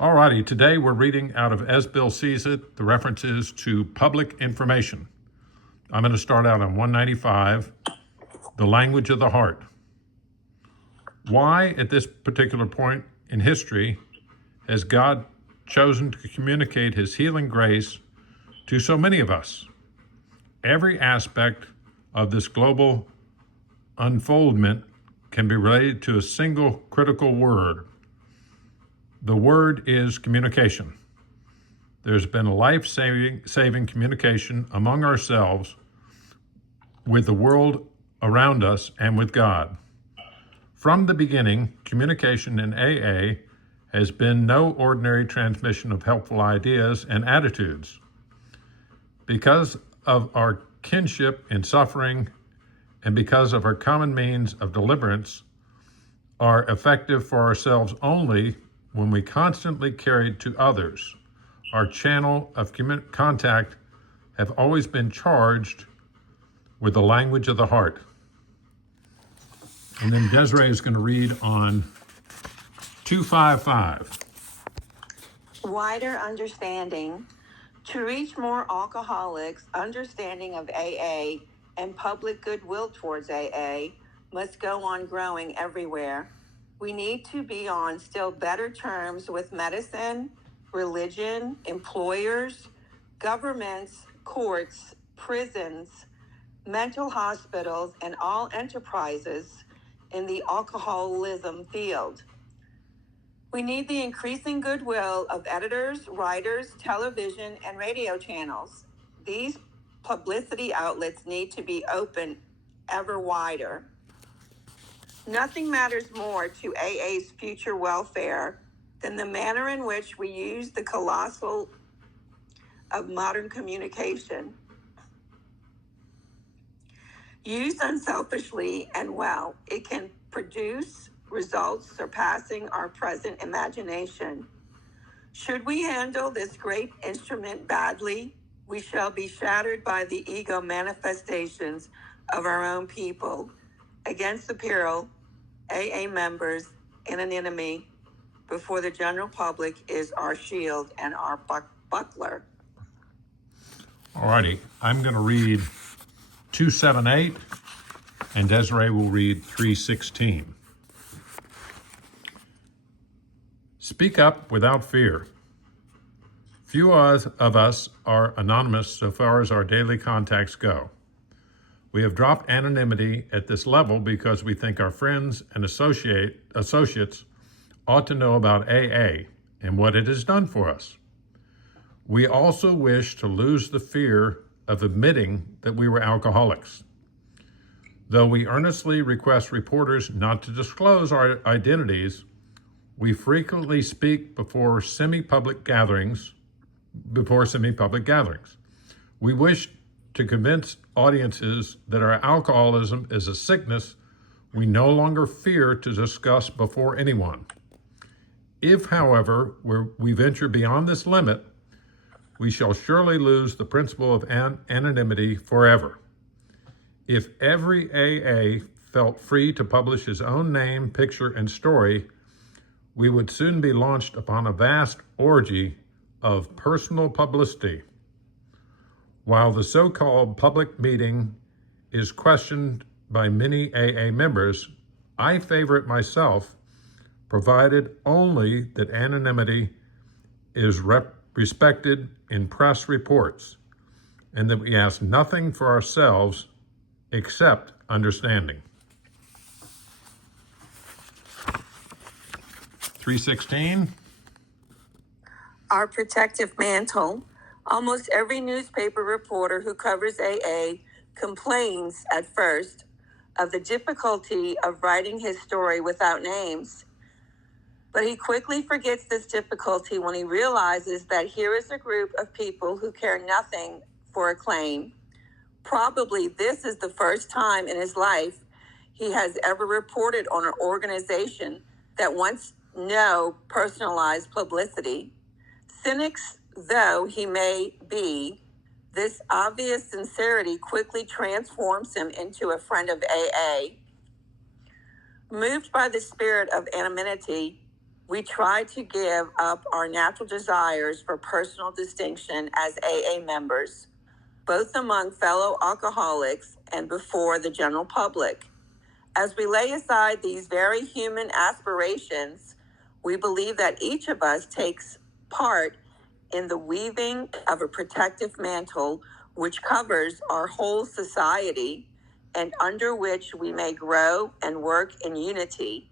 Alrighty, today we're reading out of As Bill Sees It, the references to public information. I'm going to start out on 195, the language of the heart. Why, at this particular point in history, has God chosen to communicate his healing grace to so many of us? Every aspect of this global unfoldment can be related to a single critical word. The word is communication. There's been a life-saving communication among ourselves, with the world around us, and with God. From the beginning, communication in AA has been no ordinary transmission of helpful ideas and attitudes. Because of our kinship in suffering and because of our common means of deliverance, are effective for ourselves only when we constantly carry it to others. Our channel of contact have always been charged with the language of the heart. And then Desiree is going to read on 255. Wider understanding. To reach more alcoholics, understanding of AA and public goodwill towards AA must go on growing everywhere. We need to be on still better terms with medicine, religion, employers, governments, courts, prisons, mental hospitals, and all enterprises in the alcoholism field. We need the increasing goodwill of editors, writers, television, and radio channels. These publicity outlets need to be open ever wider. Nothing matters more to AA's future welfare than the manner in which we use the colossal of modern communication. Used unselfishly and well, it can produce results surpassing our present imagination. Should we handle this great instrument badly, we shall be shattered by the ego manifestations of our own people. Against the peril, AA members and an enemy before the general public is our shield and our buckler. Alrighty, I'm going to read 278, and Desiree will read 316. Speak up without fear. Few of us are anonymous so far as our daily contacts go. We have dropped anonymity at this level because we think our friends and associates ought to know about AA and what it has done for us. We also wish to lose the fear of admitting that we were alcoholics. Though we earnestly request reporters not to disclose our identities, we frequently speak before semi-public gatherings. We wish to convince audiences that our alcoholism is a sickness we no longer fear to discuss before anyone. If, however, we venture beyond this limit, we shall surely lose the principle of anonymity forever. If every AA felt free to publish his own name, picture, and story, we would soon be launched upon a vast orgy of personal publicity. While the so-called public meeting is questioned by many AA members, I favor it myself, provided only that anonymity is respected in press reports, and that we ask nothing for ourselves except understanding. 316. Our protective mantle. Almost every newspaper reporter who covers AA complains at first of the difficulty of writing his story without names. But he quickly forgets this difficulty when he realizes that here is a group of people who care nothing for acclaim. Probably this is the first time in his life he has ever reported on an organization that wants no personalized publicity. Cynics though he may be, this obvious sincerity quickly transforms him into a friend of AA. Moved by the spirit of anonymity, We try to give up our natural desires for personal distinction as AA members, both among fellow alcoholics and before the general public. As we lay aside these very human aspirations, we believe that each of us takes part in the weaving of a protective mantle which covers our whole society and under which we may grow and work in unity